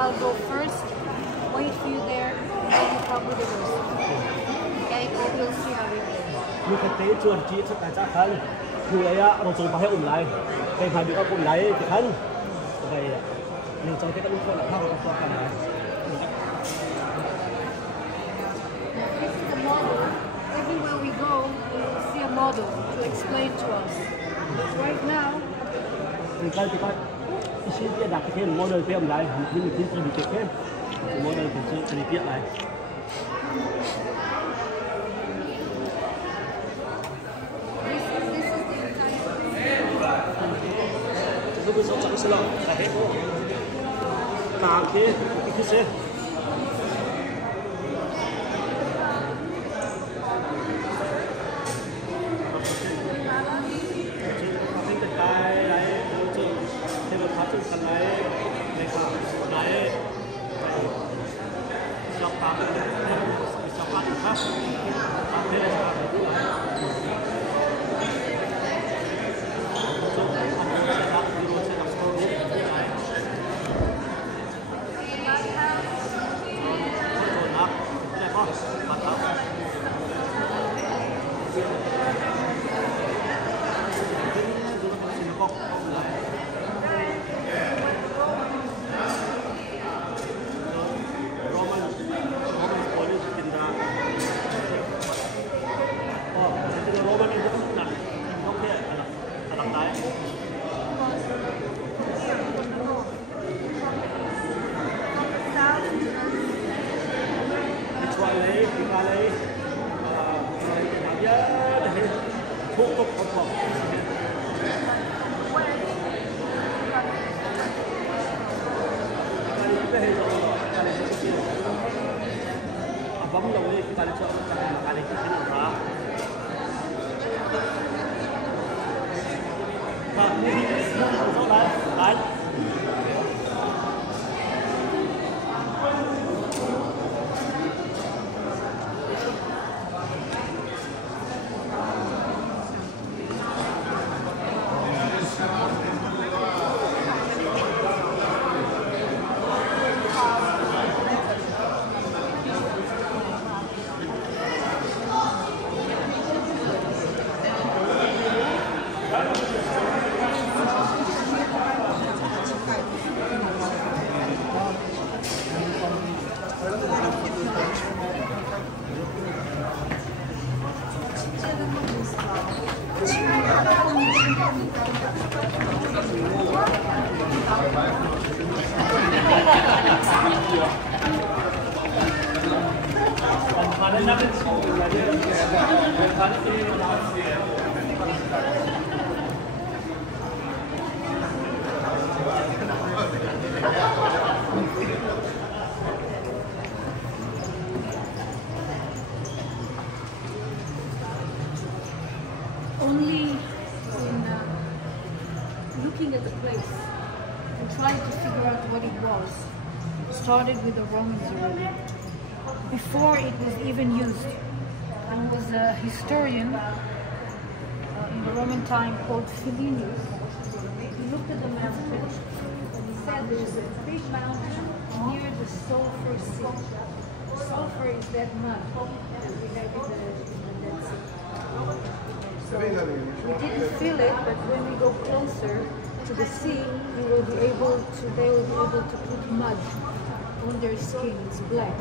I'll go first, wait for you there, and then you come with the rest. Okay, we'll see how we go. Như thực tế chuẩn chỉ thực tại chắc khăn, người ấy rồi chúng ta hay lại, cái phải bị các lại thì khăn, vậy nên cho cái các lúc là không có phần này. This is a model. Everywhere we go, we will see a model to explain to us. Right now, thì coi ici dia đặt cái model phim lại, mình tin tưởng được cái model thì sẽ đi lại. Chúng tôi sẽ chọn cái lọ là hết rồi. Làm thế, cái xe. Bấm đầu lên chúng ta sẽ chọn cái này cái nào đó. Và như thế số đấy. Đấy. Only in looking at the place and trying to figure out what it was, started with the Romans already. Before it was even used. There was a historian in the Roman time called Philinus. He looked at the mountain and he said there's a big mountain near the Sulphur Sea. Sulphur is that mud that we have in the Dead Sea. So we didn't feel it, but when we go closer to the sea, they will be able to put mud on their skin. It's black.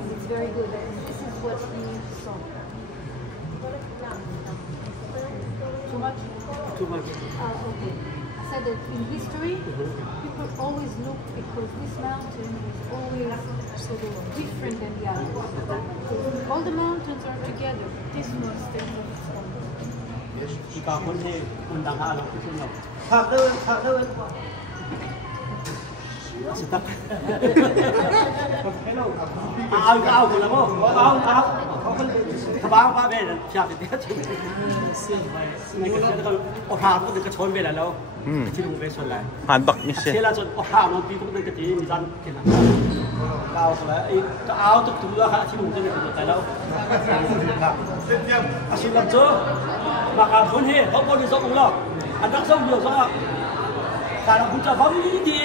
And it's very good. And this is what he saw. Too much? Too much. Okay. I said that in history, people always look because this mountain is always sort of different than the others. All the mountains are together. This one stands on its own. Chỉ cóคนที่คนต่างหากเราที่คุณเราผักเดินสุดท้ายเอาคนละมั้งเอาเขาขบ้างป้าเบนชาติเดียวชิมในกระทงเอาหาตัวกระชนไปแล้วที่ลุงไปชนแล้วหันบักนี่ใช่เชื่อแล้วจนเอาหามันตีตัวนึงกระตีมีดันกินนะก้าวแล้วไอ้ก็เอาตุ๊กตุ๊กแล้วที่ลุงจะเป็นตัวตายแล้วอาชีพลำเจ้ามาการคนเฮ่เขาบริสุทธิ์ของเราอันนักสู้เดียวซะแต่เราคุณจะฟังดี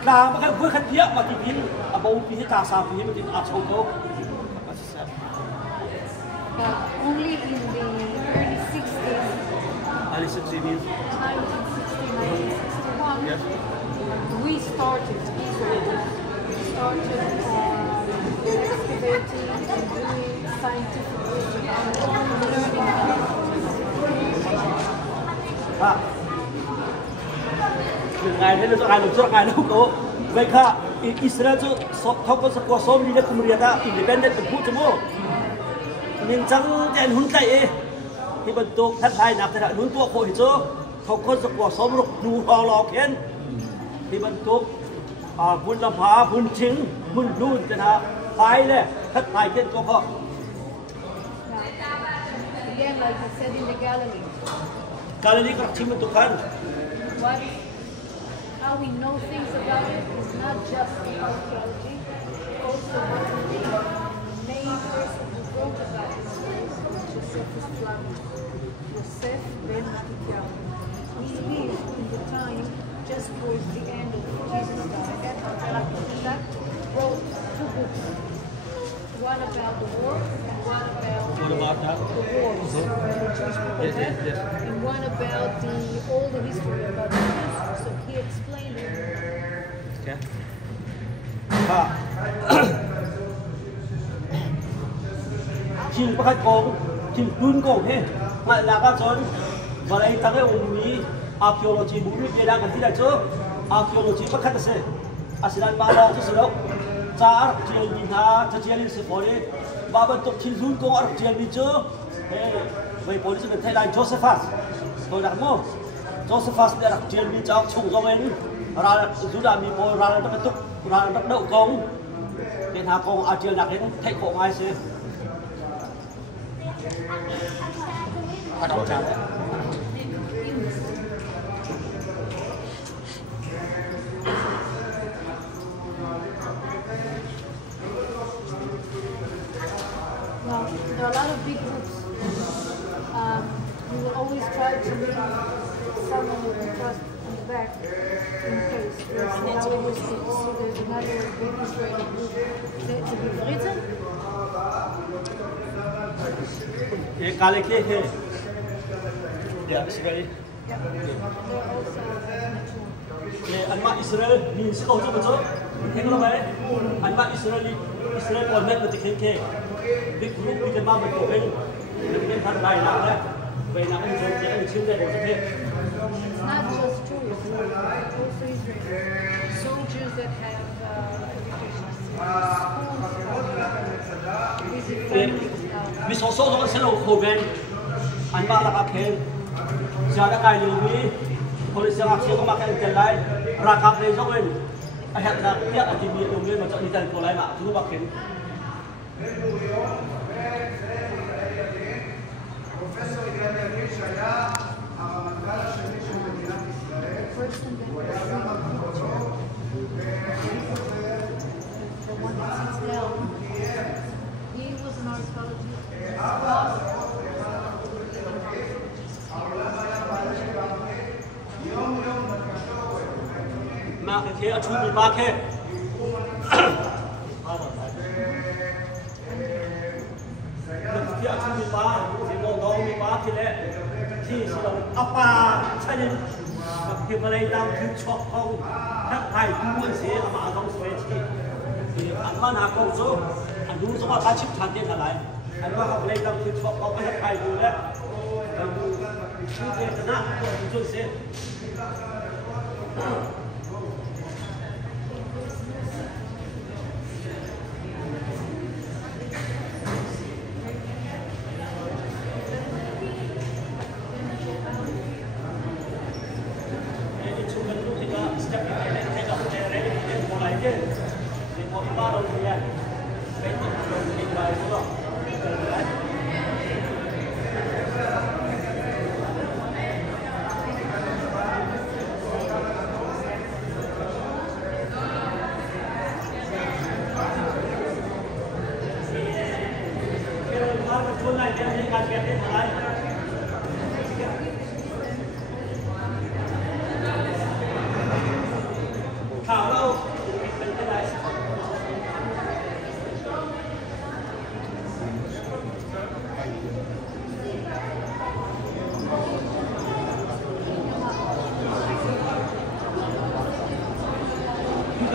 Nah, makanya gue kan dia mati bin, abau bin kasar bin mati acau kau. But only in the early 60s, Ali 60s. 1961, Yes. we started excavating and doing scientific research, learning about À. Ngày thế là cho ngày lúc ngày đâu có vậy cả Israel cho không có support so đi đến Kumriata independent của chúng tôi nên chẳng để hun tay thì bên tôi thắt hai nạp thế là hun tôi hội cho không có support so lúc du họ lò kén thì bên tôi buôn làm phá buôn chính buôn luôn thế nào phải đấy thắt hai cái có họ. Again, like I said in the Galilee. Galilee các chim tu kan. How we know things about it is not just archaeology, also what the main person who wrote about it was Josephus Flavius, Yosef ben Matityahu. He lived in the time just towards the end of Jesus' died. That wrote 2 books. One about the war and one about What about that? the wars, Yes. and one about all the history about the Jews. So he explained it. Okay. Chim bắt con, chim đun con thế, lại là các chốn và đây ta cái ông mỹ archaeology bùn việt nam cái gì đấy chứ archaeology bắt khách thế, asilan ba lo chứ đâu, cha chiên đi ha, cha chiên đi sẽ phơi đấy, ba bên tục chim đun con chiên đi chứ, vậy police người Thái Lan Josephus, tôi đặt mua, Josephus để đặt chiên đi cho chung cho mình, ra Judah mi bồi ra là cái tục ra là đậu công, để thà công chiên đặt đến thay khổ ngay xí. Well, there are a lot of big groups. We will always try to leave someone who can trust in the back in case. Now we will see there's another big Israeli group. To be written. ये काले के हैं या Israeli They're also ये अन्मा Israel means को जो बच्चों ठीक है ना भाई अन्मा इसराइल और मैं तो ठीक है बिग ग्रुप भी के बारे में तो है लेकिन हर बार ना है वे ना है जो ये चीज़ है वो तो है It's not just tourists, also Israeli soldiers that have education schools, visit families. vì số đó sẽ là khổ bên anh ba là các khen giờ đã cài lưu ý police sẽ học có mà cái tiền lại ra các này giống mình anh hẹn là tiếp ở tìm hiểu nguyên mà chọn đi tiền của lại mà chúng ta khen Person that was in the picture, the one that sits down, he was an archaeologist. mà cái kia chú bị ba khe kia chú bị ba thì nó bị ba thì lẽ thì sao apa cho nên khi mà đây đang cứ chọc không các thầy cũng muốn sẽ mà không sẽ thì anh mà nào câu số anh đúng số mà ta chịu thành thế lại anh mà học đây đang cứ chọc không các thầy đúng đấy chú cái đó chú sẽ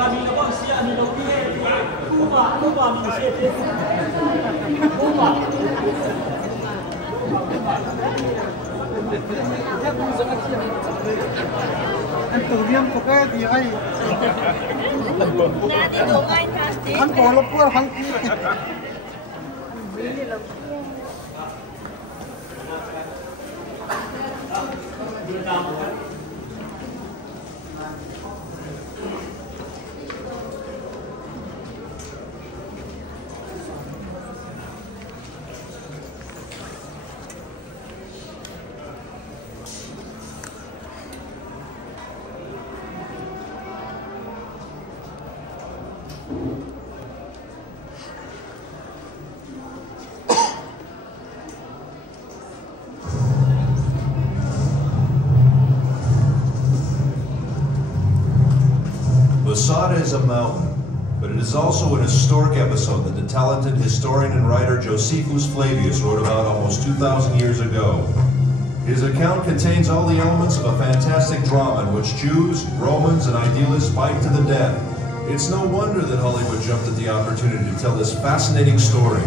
Amino po, si Amino Pierre, Uma Amino Siete. Uma. Anh tự nhiên của cái gì hay? Hắn có lắm quá, hắn Masada is a mountain, but it is also an historic episode that the talented historian and writer Josephus Flavius wrote about almost 2,000 years ago. His account contains all the elements of a fantastic drama in which Jews, Romans, and idealists fight to the death. It's no wonder that Hollywood jumped at the opportunity to tell this fascinating story.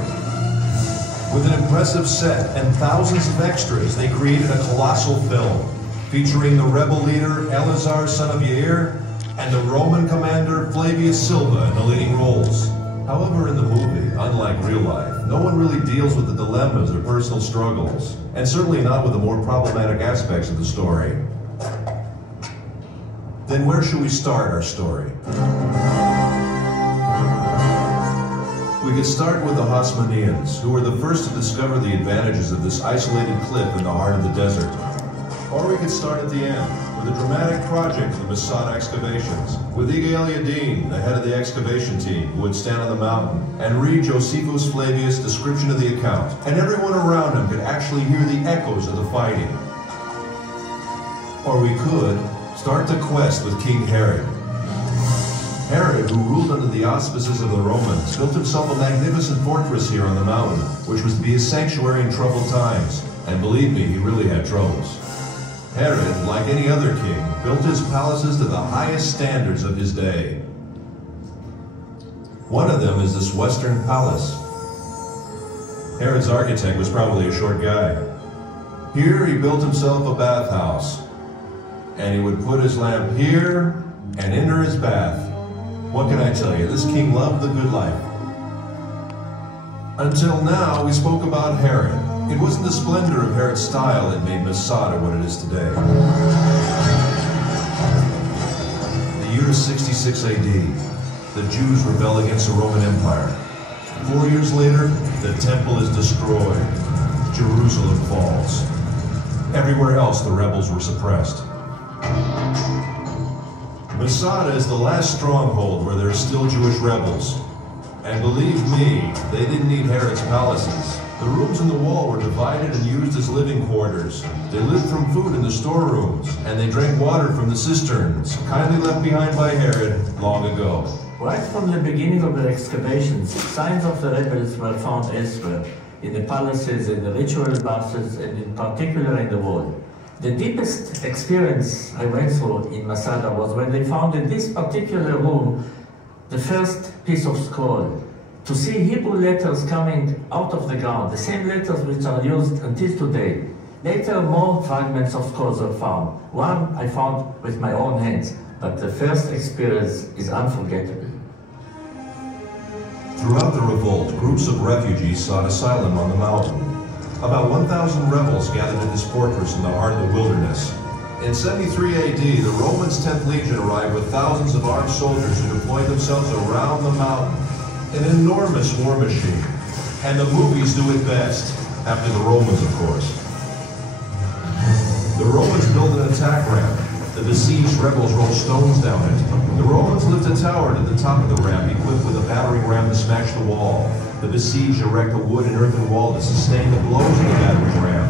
With an impressive set and thousands of extras, they created a colossal film featuring the rebel leader Eleazar, son of Yair, and the Roman commander Flavius Silva in the leading roles. However, in the movie, unlike real life, no one really deals with the dilemmas or personal struggles, and certainly not with the more problematic aspects of the story. Then where should we start our story? We could start with the Hasmoneans, who were the first to discover the advantages of this isolated cliff in the heart of the desert. Or we could start at the end, with a dramatic project of the Masada excavations, with Igal Yadin, the head of the excavation team, who would stand on the mountain and read Josephus Flavius' description of the account, and everyone around him could actually hear the echoes of the fighting. Or we could start the quest with King Herod. Herod, who ruled under the auspices of the Romans, built himself a magnificent fortress here on the mountain, which was to be his sanctuary in troubled times, and believe me, he really had troubles. Herod, like any other king, built his palaces to the highest standards of his day. One of them is this Western Palace. Herod's architect was probably a short guy. Here he built himself a bathhouse, and he would put his lamp here and enter his bath. What can I tell you? This king loved the good life. Until now, we spoke about Herod. It wasn't the splendor of Herod's style that made Masada what it is today. The year 66 AD, the Jews rebel against the Roman Empire. 4 years later, the temple is destroyed. Jerusalem falls. Everywhere else, the rebels were suppressed. Masada is the last stronghold where there are still Jewish rebels. And believe me, they didn't need Herod's palaces. The rooms in the wall were divided and used as living quarters. They lived from food in the storerooms, and they drank water from the cisterns, kindly left behind by Herod long ago. Right from the beginning of the excavations, signs of the rebels were found elsewhere, in the palaces, in the ritual baths, and in particular in the wall. The deepest experience I went through in Masada was when they found in this particular room the first piece of scroll. To see Hebrew letters coming out of the ground, the same letters which are used until today. Later, more fragments of scrolls were found. One I found with my own hands, but the first experience is unforgettable. Throughout the revolt, groups of refugees sought asylum on the mountain. About 1,000 rebels gathered in this fortress in the heart of the wilderness. In 73 AD, the Romans' 10th Legion arrived with thousands of armed soldiers who deployed themselves around the mountain. An enormous war machine. And the movies do it best, after the Romans, of course. The Romans built an attack ramp. The besieged rebels rolled stones down it. The Romans lift a tower to the top of the ramp, equipped with a battering ram to smash the wall. The besieged erect a wood and earthen wall to sustain the blows of the battering ram.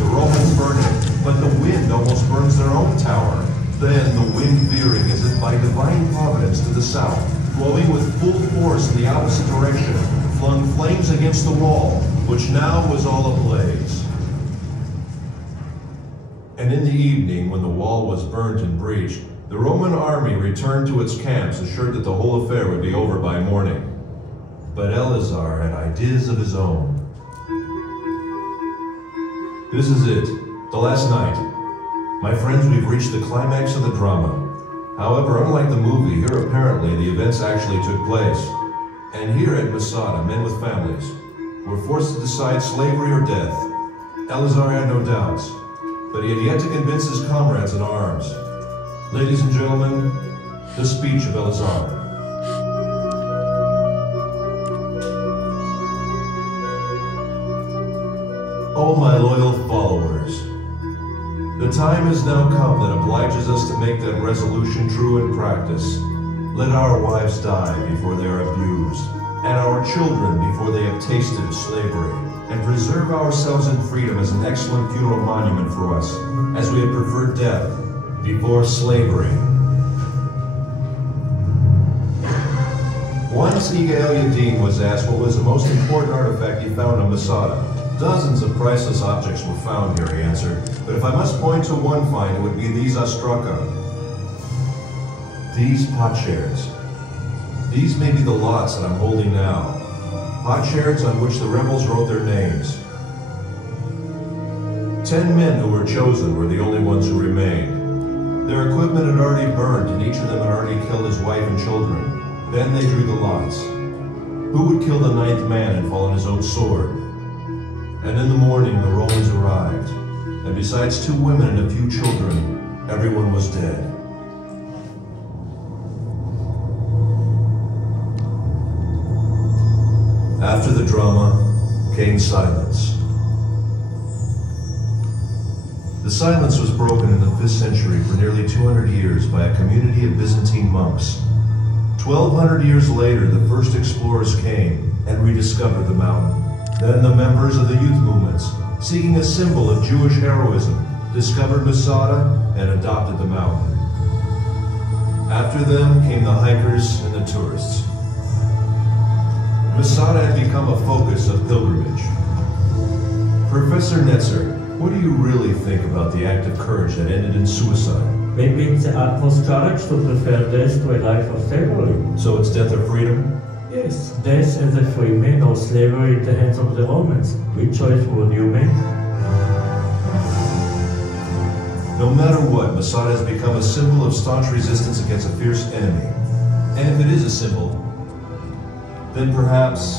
The Romans burn it, but the wind almost burns their own tower. Then the wind veering as if by divine providence to the south, blowing with full force in the opposite direction, flung flames against the wall, which now was all ablaze. And in the evening, when the wall was burnt and breached, The Roman army returned to its camps, assured that the whole affair would be over by morning. But Eleazar had ideas of his own. This is it, the last night. My friends, we've reached the climax of the drama. However, unlike the movie, here apparently the events actually took place. And here at Masada, men with families were forced to decide slavery or death. Eleazar had no doubts, but he had yet to convince his comrades in arms. Ladies and gentlemen, the speech of Eleazar. Oh, my loyal followers, the time has now come that obliges us to make that resolution true in practice. Let our wives die before they are abused, and our children before they have tasted of slavery, and preserve ourselves in freedom as an excellent funeral monument for us, as we have preferred death before slavery. Once Iga El-Yadin was asked what was the most important artifact he found on Masada. Dozens of priceless objects were found here, he answered, but if I must point to one find, it would be these ostraka. These potsherds. These may be the lots that I'm holding now. Potsherds on which the rebels wrote their names. 10 men who were chosen were the only ones who remained. Their equipment had already burned, and each of them had already killed his wife and children. Then they drew the lots. Who would kill the 9th man and fall on his own sword? And in the morning, the Romans arrived, and besides 2 women and a few children, everyone was dead. After the drama came silence. The silence was broken in the 5th century for nearly 200 years by a community of Byzantine monks. 1,200 years later, the first explorers came and rediscovered the mountain. Then the members of the youth movements, seeking a symbol of Jewish heroism, discovered Masada and adopted the mountain. After them came the hikers and the tourists. Masada had become a focus of pilgrimage. Professor Netzer, what do you really think about the act of courage that ended in suicide? Maybe it's the utmost courage to prefer death to a life of slavery. So it's death or freedom? Yes, death as a free man or slavery in the hands of the Romans. Which choice would you make? No matter what, Masada has become a symbol of staunch resistance against a fierce enemy. And if it is a symbol, then perhaps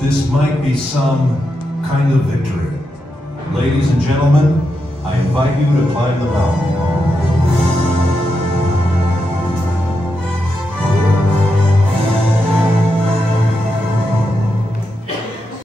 this might be some kind of victory. Ladies and gentlemen, I invite you to climb the mountain.